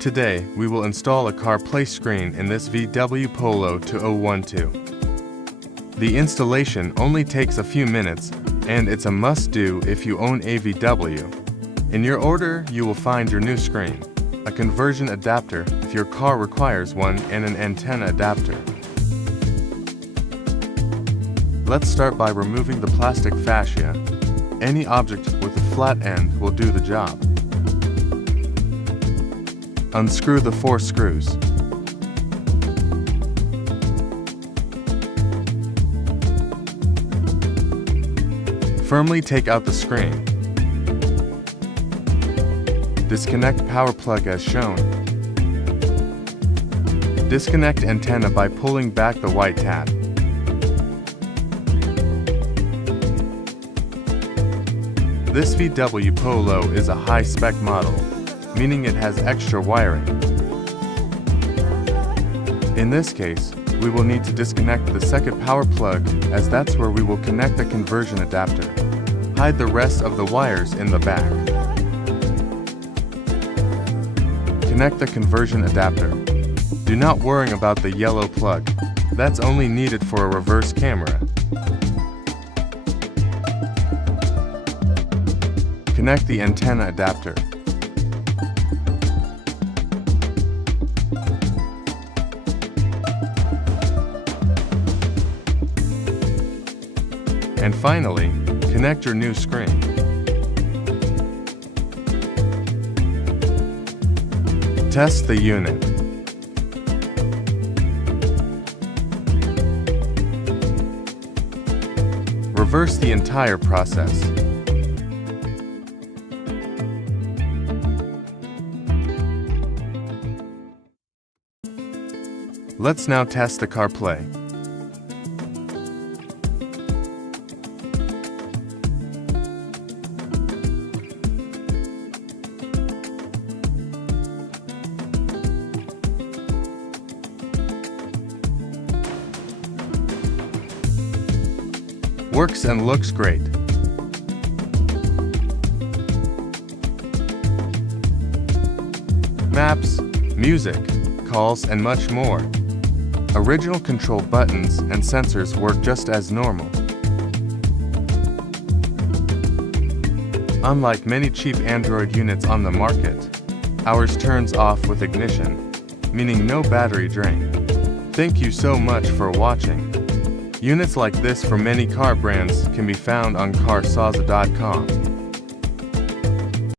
Today, we will install a CarPlay screen in this VW Polo 2012. The installation only takes a few minutes, and it's a must-do if you own a VW. In your order, you will find your new screen, a conversion adapter if your car requires one, and an antenna adapter. Let's start by removing the plastic fascia. Any object with a flat end will do the job. Unscrew the 4 screws. Firmly take out the screen. Disconnect power plug as shown. Disconnect antenna by pulling back the white tab. This VW Polo is a high-spec model, meaning it has extra wiring. In this case, we will need to disconnect the second power plug, as that's where we will connect the conversion adapter. Hide the rest of the wires in the back. Connect the conversion adapter. Do not worry about the yellow plug. That's only needed for a reverse camera. Connect the antenna adapter. And finally, connect your new screen. Test the unit. Reverse the entire process. Let's now test the CarPlay. Works and looks great. Maps, music, calls, and much more. Original control buttons and sensors work just as normal. Unlike many cheap Android units on the market, ours turns off with ignition, meaning no battery drain. Thank you so much for watching. Units like this from many car brands can be found on carsaza.com.